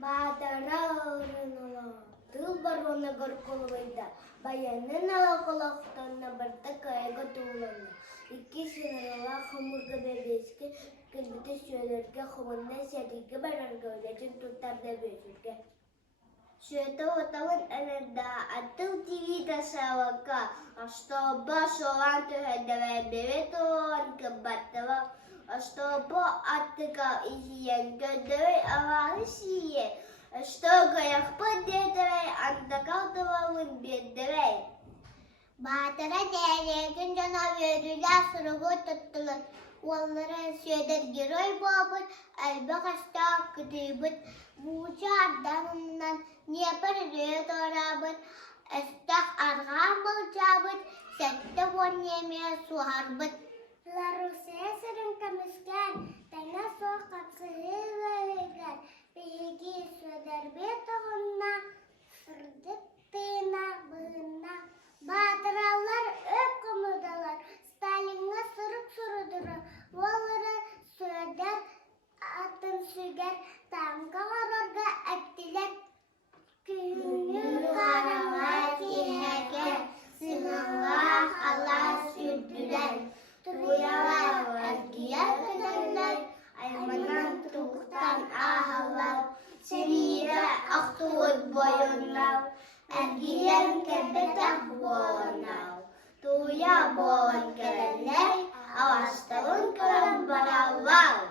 Батарарынала, тыл баруына горколовайда, баянын алаколақтанна барда кайга туыланна. Икки сынарала хомурга бебеске, көлбіті сөйлерге хомынна сәдігі барарга өлетін тұттарда бөсірге. Сөйті отауын әнерда аттыл тивида савака, аштоба соған түхәдәвәй бебет оған кыббаттава, аштоба аттыка изиен көддәвәй авағы сие, аштога яқпы дедәвәй антакалтывауын беддәвәй. Батыра дәреген жана верілі сұрығы тұттылыр. Олары сөйдер герой бабыт, әлбі қашта күтейбіт. Бұлчы арданынан не бір рет орабыт. Әстақ арған бұлчабыт, сәтті онеме суарбыт. Ларусия сырын көміскен, тәңі соқ қапсығы вәлігер. Бейгі сөйдер бет оғынна, сұрдық тыйна бұғынна. Батыралар өп қымылдалар, Сталинға сұрық сұрыдыры, олары сөйдер, атын сүгер, таңға қарарға әттілер. Күні қараңға кейәгер, сыныңға қала сүрділер. Тұруялар әргияр кедерлер, айманан тұқтан ағалар, сенейді ақтуыт бойынлау. Әргияр кәбетақ болынау. Туя болын кәрәлер, авастауын көрін баралау.